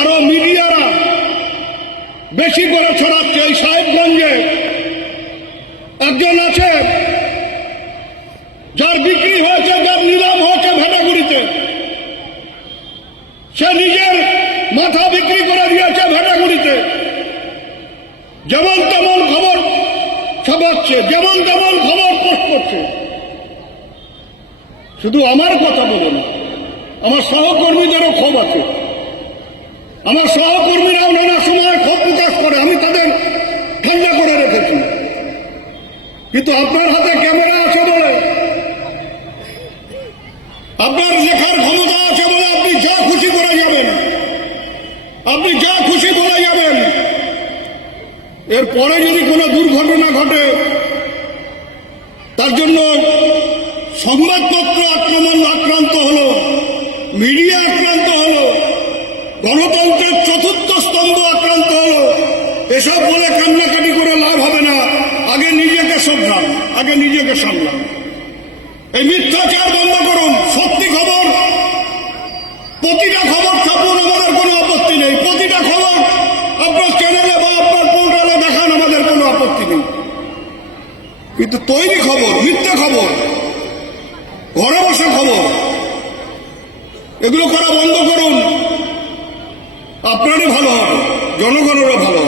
আরও মিডিয়ারা বেশি করে ছড়াচ্ছে এই সাহেবগঞ্জে। একজন আছে, যার বিক্রি হয়েছে, যার নিলাম হয়েছে ভেটাগুড়িতে। সে নিজের মাথা বিক্রি করে দিয়েছে ভেটাগুড়িতে। যেমন তেমন খবর ছাপাচ্ছে, যেমন তেমন খবর পোস্ট করছে। শুধু আমার কথা বলে না আমার সহকর্মীদেরও ক্ষোভ আছে। আমার সহকর্মীরাও নানা সময় ক্ষোভ প্রকাশ করে, আমি তাদের ঠান্ডা করে রেখেছি। কিন্তু আপনার হাতে ক্যামেরা আছে বলে, আপনার লেখার ক্ষমতা আছে বলে আপনি যা খুশি করে যাবেন, আপনি যা খুশি করে যাবেন এরপরে যদি কোনো দুর্ঘটনা ঘটে, তার জন্য সংবাদপত্র আক্রমণ আক্রান্ত হলো, মিডিয়া আক্রান্ত হলো গণতন্ত্রের এসব বলে কান্নাকাটি করে লাভ হবে না। আগে নিজেকে সামলান, আগে নিজেকে সামলান। এই মিথ্যাচার বন্ধ করুন, সত্যি খবর। প্রতিটা খবর ছাপুন, আমাদের কোনো আপত্তি নেই। প্রতিটা খবর আপনার চ্যানেলে বা আপনার পোর্টালে দেখান, আমাদের কোনো আপত্তি নেই। কিন্তু তৈরি খবর, মিথ্যা খবর, ঘরে বসে খবর, এগুলো করা বন্ধ করুন। আপনারই ভালো হবে, জনগণেরও ভালো